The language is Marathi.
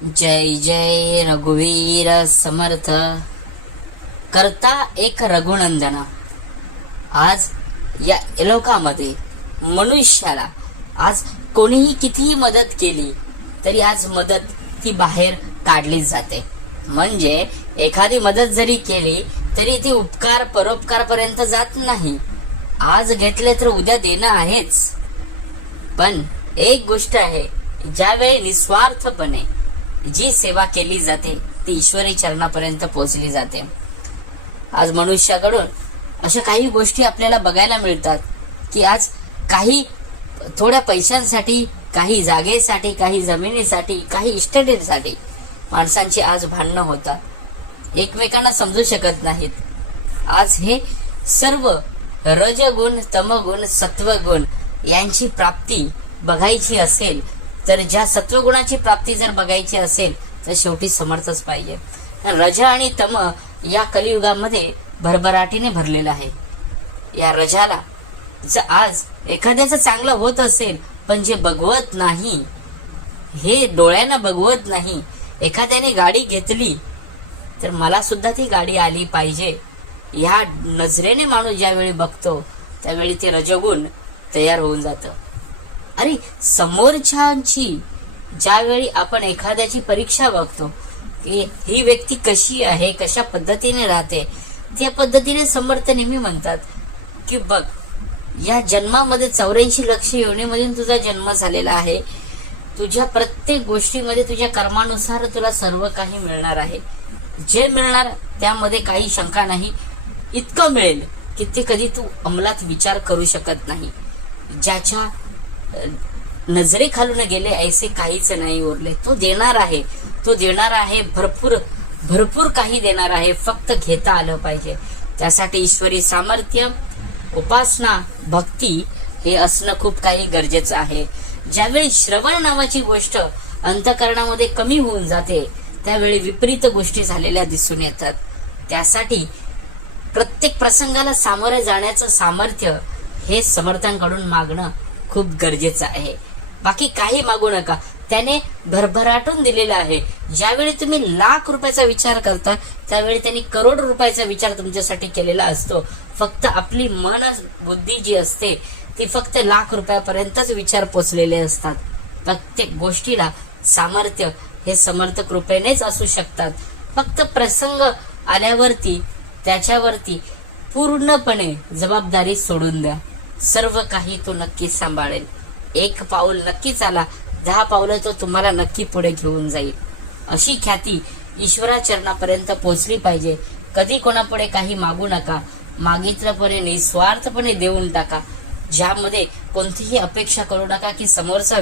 जय जय रघुवीर समर्थ. करता एक रघुनंदन. आज या लोकामध्ये मनुष्याला आज कोणीही कितीही मदत केली तरी आज मदत ती बाहेर काढली जाते. म्हणजे एखादी मदत जरी केली तरी ती उपकार परोपकार पर्यंत जात नाही. आज घेतले तर उद्या देणं आहेच. पण एक गोष्ट आहे, ज्यावेळी निस्वार्थपणे जी सेवा केली जाते ती ईश्वरी चरणापर्यंत पोहोचली जाते. आज मनुष्याकडून अशा काही गोष्टी आपल्याला बघायला मिळतात की आज काही थोड्या पैशांसाठी, काही जागेसाठी, काही जमिनीसाठी, काही इस्टेटीसाठी माणसांची आज भांडणं होतात. एकमेकांना समजू शकत नाहीत. आज हे सर्व रजगुण, तमगुण, सत्वगुण यांची प्राप्ती बघायची असेल तर ज्या सत्वगुणाची प्राप्ती जर बघायची असेल तर शेवटी समर्थच पाहिजे. रज आणि तम या कलियुगामध्ये भरभराटीने भरलेला आहे. या रजाला आज एखाद्याचं चांगलं होत असेल पण जे बघवत नाही, हे डोळ्यानं बघवत नाही. एखाद्याने गाडी घेतली तर मला सुद्धा ती गाडी आली पाहिजे या नजरेने माणूस ज्यावेळी बघतो त्यावेळी ते रजगुण तयार होऊन जातं. अरे समोरच्याची ज्यावेळी आपण एखाद्याची परीक्षा बघतो की ही व्यक्ती कशी आहे, कशा पद्धतीने राहते, त्या पद्धतीने समर्थ नेहमी म्हणतात की बघ, या जन्मामध्ये 84 लक्ष योनीमधून तुझा जन्म झालेला आहे. तुझ्या प्रत्येक गोष्टीमध्ये तुझ्या कर्मानुसार तुला सर्व काही मिळणार आहे. जे मिळणार त्यामध्ये काही शंका नाही. इतकं मिळेल की ते कधी तू अंमलात विचार करू शकत नाही. ज्याच्या नजरेखालून गेले ऐसे काहीच नाही उरले. तो देणार आहे, तो देणार आहे, भरपूर भरपूर काही देणार आहे. फक्त घेता आलं पाहिजे. त्यासाठी ईश्वरी सामर्थ्य, उपासना, भक्ती हे असणं खूप काही गरजेचं आहे. ज्यावेळी श्रवण नावाची गोष्ट अंतःकरणामध्ये कमी होऊन जाते त्यावेळी विपरीत गोष्टी झालेल्या दिसून येतात. त्यासाठी प्रत्येक प्रसंगाला सामोरे जाण्याचं सामर्थ्य हे समर्थांकडून मागणं खूप गरजेचं आहे. बाकी काही मागू नका, त्याने भरभराटून दिलेलं आहे. ज्यावेळी तुम्ही लाख रुपयाचा विचार करता त्यावेळी त्यांनी करोड रुपयाचा विचार तुमच्यासाठी केलेला असतो. फक्त आपली मन बुद्धी जी असते ती फक्त लाख रुपयापर्यंतच विचार पोचलेले असतात. प्रत्येक गोष्टीला सामर्थ्य हे समर्थ कृपेनेच असू शकतात. फक्त प्रसंग आल्यावरती त्याच्यावरती पूर्णपणे जबाबदारी सोडून द्या. सर्व काही तो नक्कीच सांभाळेल. एक पाऊल नक्की चाला, 10 पावलं तो तुम्हाला नक्की पुढे घेऊन जाईल. अशी ख्याती ईश्वराचरणापर्यंत पोहोचली पाहिजे. कधी कोणापुढे काही मागू नका. मागितल्यापणे निस्वार्थपणे देऊन टाका. ज्यामध्ये कोणतीही अपेक्षा करू नका की समोरचा